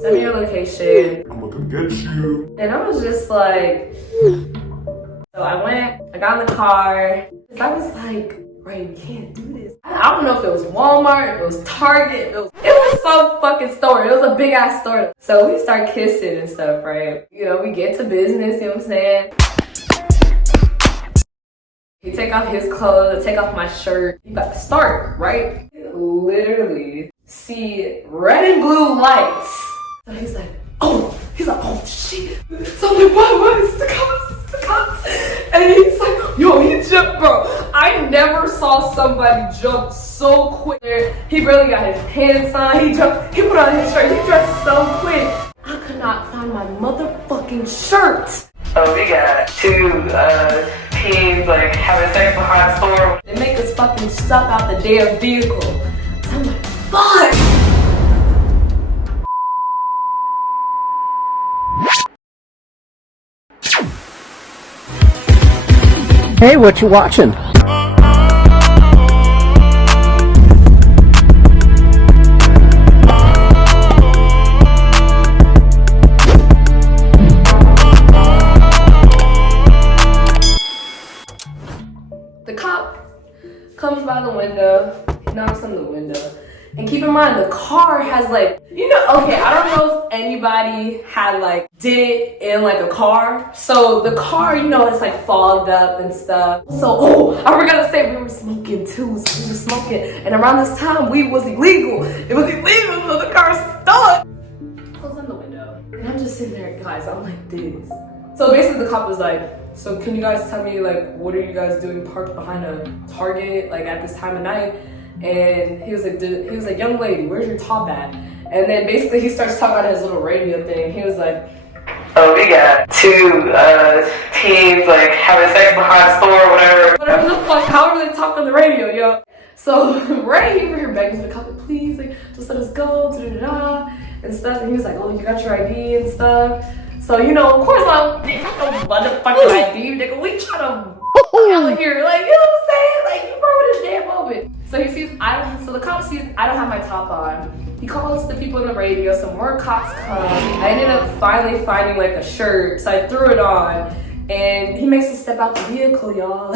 Send me your location. I'm gonna come get you. And I was just like, so I got in the car. I was like, Ray, you can't do this. I don't know if it was Walmart, if it was Target, it was some fucking store. It was a big ass store. So we start kissing and stuff, right? You know, we get to business, you know what I'm saying? He take off his clothes, I take off my shirt. He about to start, right? Literally see red and blue lights. So he's like, oh shit. So I'm like, what? It's the cops, it's the cops. And he's like, yo, he jumped, bro. I never saw somebody jump so quick. He really got his hands on, he jumped, he put on his shirt, he dressed so quick. I could not find my motherfucking shirt. So we got two teens like having sex behind the store. They make us fucking step out the damn vehicle. So I'm like, fuck! Hey, what you watching? The cop comes by the window, he knocks on the window. And keep in mind, the car has like, you know, okay, I don't know if anybody had like, did it in like a car. So the car, you know, it's like fogged up and stuff. So, I forgot to say we were smoking too, so we were smoking. And around this time, weed was illegal. It was illegal, so the car stuck. Close in the window. And I'm just sitting there, guys, I'm like this. So basically the cop was like, so can you guys tell me like, what are you guys doing parked behind a Target like at this time of night? And he was like, young lady, where's your top at? And then basically he starts talking about his little radio thing. He was like, oh, we got two teens like having sex behind the store or whatever. Whatever the fuck, however they talk on the radio, yo. So Ray, he over here begging the cop, please, like, just let us go, da-da-da-da, and stuff. And he was like, oh, you got your ID and stuff. So, you know, of course, like, they got no motherfucking ID, nigga. We try to out here, like, you know what I'm saying? Like, you remember this damn moment. So he sees, so the cop sees, I don't have my top on. He calls the people on the radio, some more cops come. I ended up finally finding like a shirt, so I threw it on. And he makes us step out the vehicle, y'all.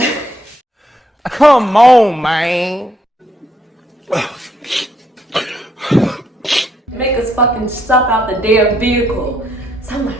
Come on, man. Make us fucking step out the damn vehicle. So I'm like,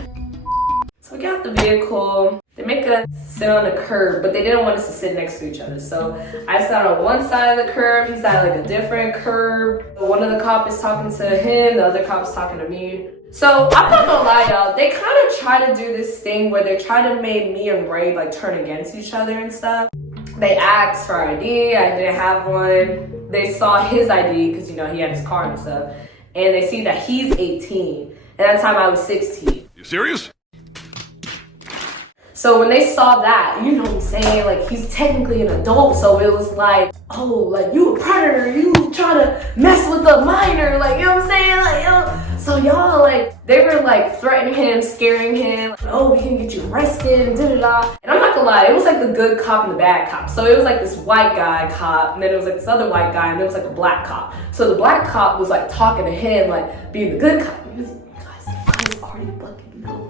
so we get out the vehicle. They make us sit on the curb, but they didn't want us to sit next to each other. So I sat on one side of the curb, he sat like a different curb. One of the cops is talking to him, the other cop's talking to me. So I'm not gonna lie, y'all, they kind of try to do this thing where they try to make me and Ray like turn against each other and stuff. They asked for ID, I didn't have one. They saw his ID, because you know, he had his car and stuff. And they see that he's 18. At that time I was 16. You serious? So when they saw that, you know what I'm saying, like he's technically an adult, so it was like, oh, like you a predator, you trying to mess with a minor, like, you know what I'm saying, like, yo. So y'all, like, they were like threatening him, scaring him, like, oh, we can get you arrested, and da-da-da. And I'm not gonna lie, it was like the good cop and the bad cop. So it was like this white guy cop, and then it was like this other white guy, and there was like a black cop. So the black cop was like talking to him, like being the good cop. He was, guys already fucking know.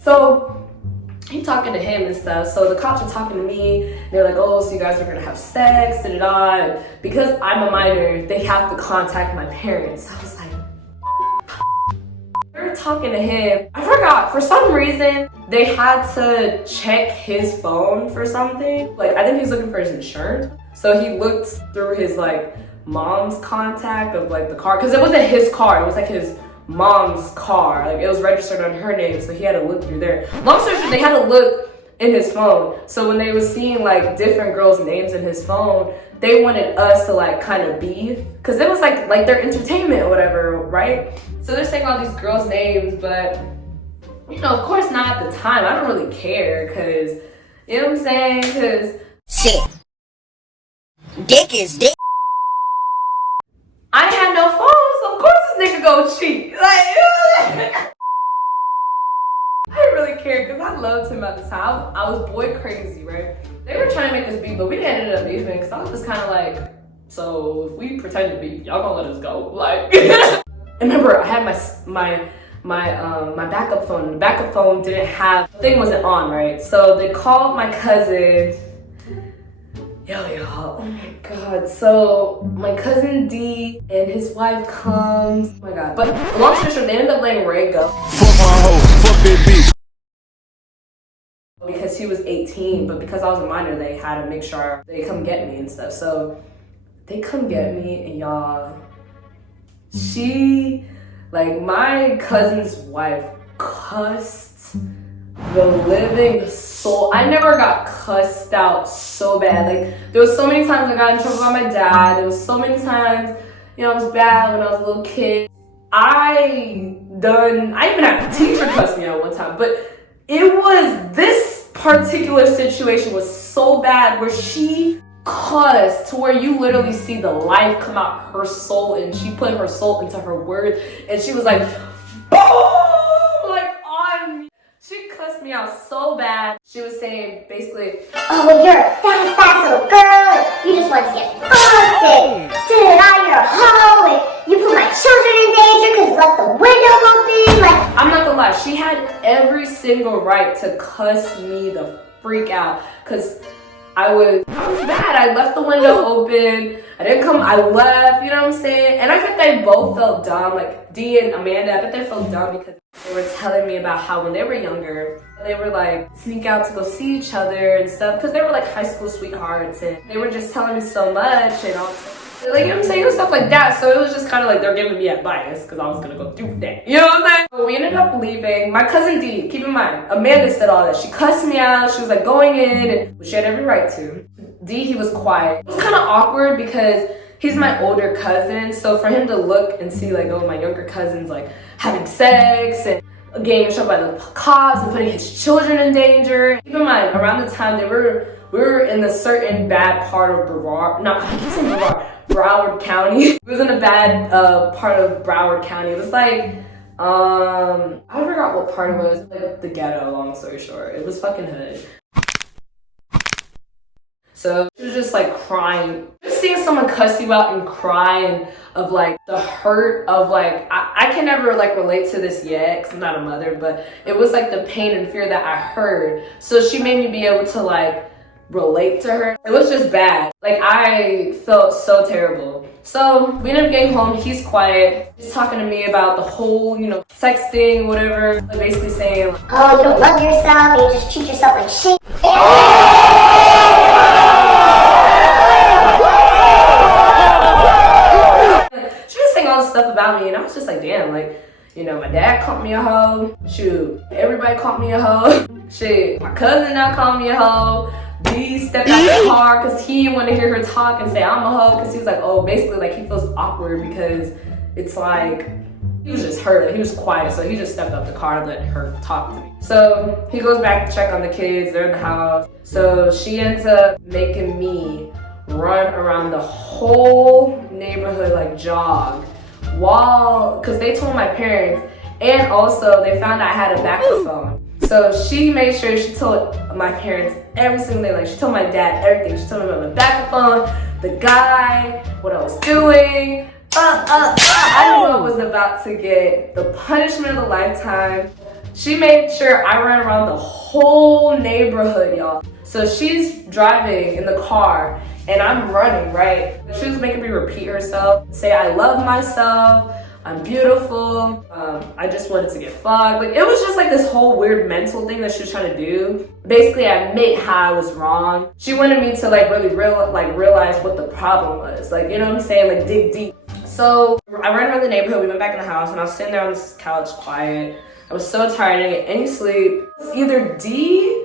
So he's talking to him and stuff. So the cops are talking to me. They're like, oh, so you guys are gonna have sex, da-da-da. And because I'm a minor, they have to contact my parents. I was like, they're talking to him. I forgot, for some reason, they had to check his phone for something. Like, I think he was looking for his insurance. So he looked through his like mom's contact of like the car, because it wasn't his car, it was like his mom's car. Like, it was registered on her name, so he had to look through there. Long story short, they had to look in his phone. So when they were seeing like different girls' names in his phone, they wanted us to like kind of beef, because it was like their entertainment or whatever, right? So they're saying all these girls' names, but you know, of course not at the time. I don't really care, because you know what I'm saying? Because shit, dick is dick. I had no phone, so of course this nigga go cheat. Like, I didn't really care because I loved him at the time. I was boy crazy, right? They were trying to make us beef, but we didn't end up beefing because I was just kind of like, So if we pretend to be, y'all gonna let us go. Like, and remember, I had my backup phone. The backup phone didn't have, the thing wasn't on, right? So they called my cousin. Y'all, oh my god. So my cousin D and his wife comes. Oh my god. But long story short, they ended up letting Ray go. Fuck my hoe, fuck that bitch. Because he was 18, but because I was a minor, they had to make sure they come get me and stuff. So they come get me, and y'all, my cousin's wife cussed the living soul. I never got cussed out so bad. Like, there was so many times I got in trouble by my dad. There was so many times, it was bad when I was a little kid. I even had a teacher cuss me out one time, but this particular situation was so bad where she cussed to where you literally see the life come out her soul, and she put her soul into her words, and she was like, boom, like on me. She cussed me out so bad. She was saying basically, oh, well, you're a fast little girl, and you just want to get fucked, and you're a hoe, and you put my children in danger because you left the window open. Like, I'm not gonna lie, she had every single right to cuss me the freak out, because I was bad. I left the window open. I left, you know what I'm saying? And I think they both felt dumb, like D and Amanda, I bet they felt dumb because they were telling me about how when they were younger, they were like sneak out to go see each other and stuff, because they were like high school sweethearts, and they were just telling me so much and all. Like, you know what I'm saying? Stuff like that. So it was just kind of like they're giving me advice because I was going to go do that. You know what I'm saying? So we ended up leaving. My cousin D, keep in mind, Amanda said all that. She cussed me out. She was like going in, and she had every right to. D, he was quiet. It was kind of awkward because he's my older cousin. So for him to look and see like, oh, my younger cousin's like having sex and getting in trouble by the cops and putting his children in danger. Keep in mind, around the time we were in a certain bad part of Broward County. It was in a bad part of Broward County. It was like, I forgot what part it was. Like the ghetto, long story short. It was fucking hood. So she was just like crying. Just seeing someone cuss you out and crying of like the hurt of like, I can never like relate to this yet because I'm not a mother, but it was like the pain and fear that I heard. So she made me be able to like relate to her. It was just bad. Like, I felt so terrible. So we ended up getting home. He's quiet. He's talking to me about the whole, sexting, whatever. Like, basically saying, like, oh, you don't love yourself, you just treat yourself like shit. She was saying all this stuff about me, and I was just like, damn, like, my dad called me a hoe. Shoot, everybody called me a hoe. Shit, my cousin now called me a hoe. D stepped out the car because he didn't want to hear her talk and say I'm a hoe, because he was like, oh, basically like he feels awkward because it's like he was just hurt. Like, he was quiet, so he just stepped out the car and let her talk to me. So he goes back to check on the kids. They're in the house. So she ends up making me run around the whole neighborhood, like jog, because they told my parents, and also they found out I had a backup phone. So she made sure she told my parents every single day. Like, she told my dad everything. She told me about my backup phone, the guy, what I was doing. I knew I was about to get the punishment of a lifetime. She made sure I ran around the whole neighborhood, y'all. So she's driving in the car and I'm running, right? She was making me repeat herself, say I love myself, I'm beautiful, I just wanted to get fucked. Like, it was just like this whole weird mental thing that she was trying to do. Basically, admit how I was wrong. She wanted me to like really realize what the problem was. Like, you know what I'm saying? Like, dig deep. So I ran around the neighborhood, we went back in the house, and I was sitting there on this couch quiet. I was so tired, I didn't get any sleep. Either D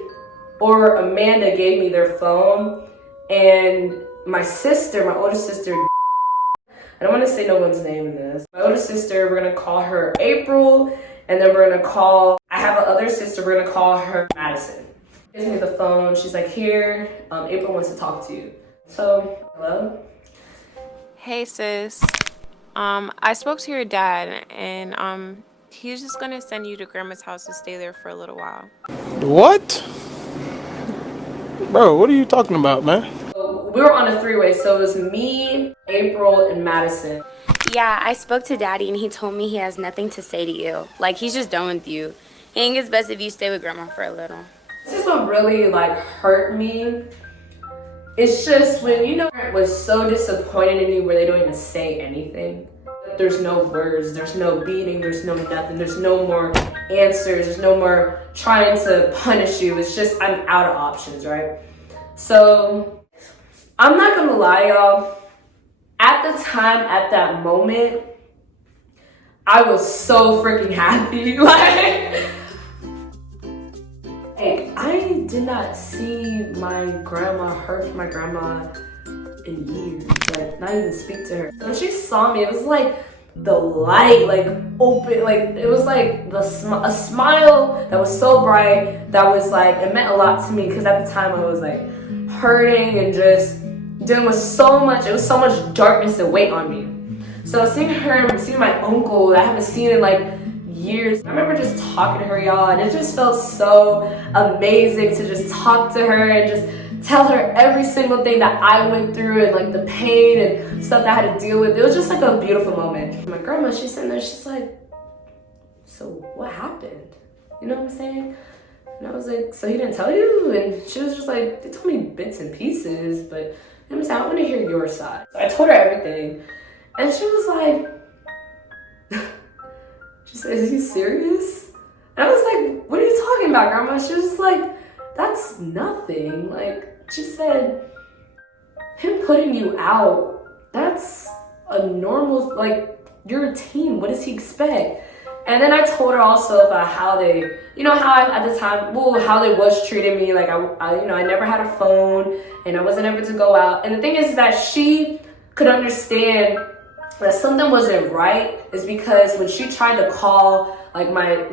or Amanda gave me their phone, and my sister, my older sister, I don't want to say no one's name in this. My older sister, we're going to call her April, and then we're going to call, I have an other sister, we're going to call her Madison. She gives me the phone, she's like, here, April wants to talk to you. So, hello? Hey sis, I spoke to your dad, and he's just gonna send you to grandma's house to stay there for a little while. What? Bro, what are you talking about, man? So we were on a three-way, so it was me, April, and Madison. Yeah, I spoke to Daddy and he told me he has nothing to say to you. Like, he's just done with you. He think it's best if you stay with Grandma for a little. This is what really like hurt me. It's just when you know it was so disappointed in you where they don't even say anything. There's no words, there's no beating, there's no nothing, there's no more answers, there's no more trying to punish you. It's just I'm out of options, right? So I'm not gonna lie, y'all. At the time, at that moment, I was so freaking happy. Like I did not see my grandma, heard my grandma in years, like not even speak to her. When she saw me, it was like the light, like open, like it was like a smile that was so bright, that was like, it meant a lot to me, because at the time I was like hurting and just dealing with so much, it was so much darkness and weight on me. So seeing her, seeing my uncle that I haven't seen in like years, I remember just talking to her, y'all, and it just felt so amazing to just talk to her and just tell her every single thing that I went through and like the pain and stuff that I had to deal with. It was just like a beautiful moment. My grandma, she's sitting there, she's like, so what happened? You know what I'm saying? And I was like, so he didn't tell you? And she was just like, they told me bits and pieces, but I want to hear your side. So I told her everything, and she was like, she said, is he serious? And I was like, what are you talking about, Grandma? She was just like, that's nothing. Like, she said, him putting you out, that's a normal, like, you're a teen. What does he expect? And then I told her also about how they, you know, how at the time, well, how they was treating me. Like, I you know, I never had a phone and I wasn't able to go out. And the thing is that she could understand that something wasn't right, is because when she tried to call, like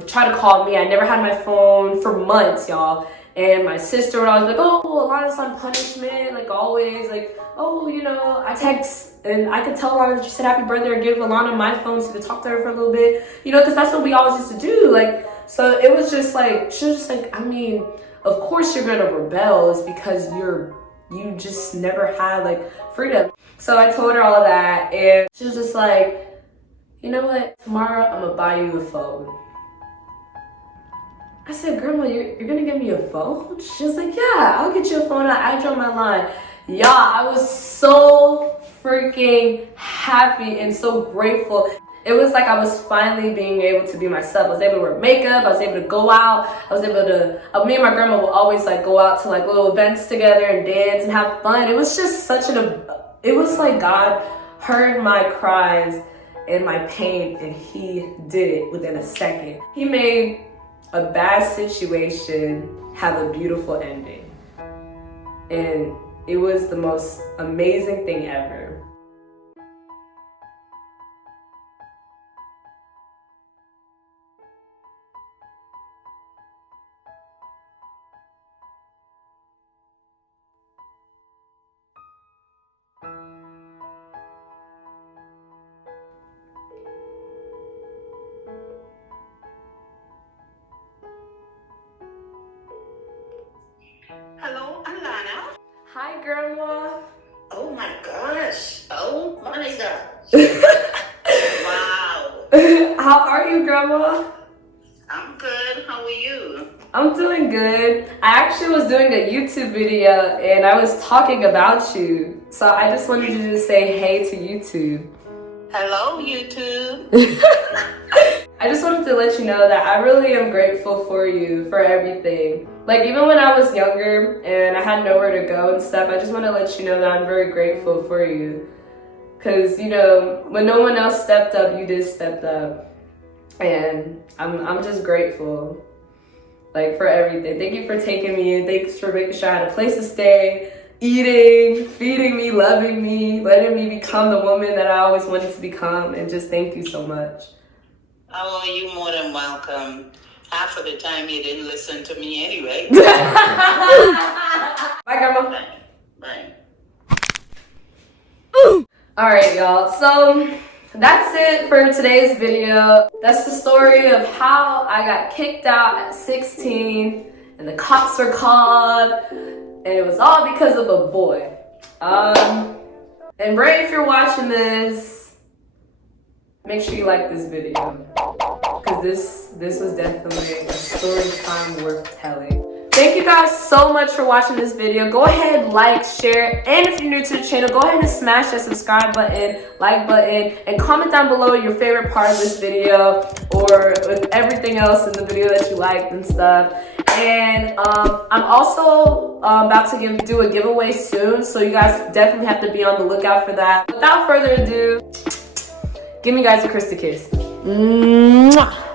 tried to call me, I never had my phone for months, y'all. And my sister would always be like, oh, Alana's on punishment, like always, like, oh, you know, I text, and I could tell Alana, she said happy birthday, or give Alana my phone so to talk to her for a little bit, you know, because that's what we always used to do. Like, so it was just like, she was just like, I mean, of course you're gonna rebel, is because you just never had like freedom. So I told her all of that, and she was just like, you know what, tomorrow I'm gonna buy you a phone. I said, Grandma, you're gonna give me a phone? She was like, yeah, I'll get you a phone. I'll add you on my line. Y'all, I was so freaking happy and so grateful. It was like I was finally being able to be myself. I was able to wear makeup. I was able to go out. I was able to, me and my grandma would always like go out to like little events together and dance and have fun. It was just such it was like God heard my cries and my pain, and he did it within a second. He made a bad situation have a beautiful ending. And it was the most amazing thing ever. Hello, Alana. Hi, Grandma. Oh my gosh. Oh my gosh. Wow. How are you, Grandma? I'm good. How are you? I'm doing good. I actually was doing a YouTube video and I was talking about you. So I just wanted to just say hey to YouTube. Hello, YouTube. I just wanted to let you know that I really am grateful for you, for everything. Like, even when I was younger and I had nowhere to go and stuff, I just want to let you know that I'm very grateful for you. Because, you know, when no one else stepped up, you did step up. And I'm just grateful, like, for everything. Thank you for taking me in. Thanks for making sure I had a place to stay, eating, feeding me, loving me, letting me become the woman that I always wanted to become. And just thank you so much. Oh, you're more than welcome. Half of the time you didn't listen to me anyway. Bye, Grandma. Bye. Bye. All right, y'all. So that's it for today's video. That's the story of how I got kicked out at 16 and the cops were called, and it was all because of a boy. And Ray, if you're watching this, make sure you like this video, because this was definitely a story time worth telling. Thank you guys so much for watching this video. Go ahead, like, share, and if you're new to the channel, go ahead and smash that subscribe button, like button, and comment down below your favorite part of this video, or with everything else in the video that you liked and stuff. And I'm also about to do a giveaway soon, so you guys definitely have to be on the lookout for that. Without further ado, give me guys a Krista kiss. Mwah!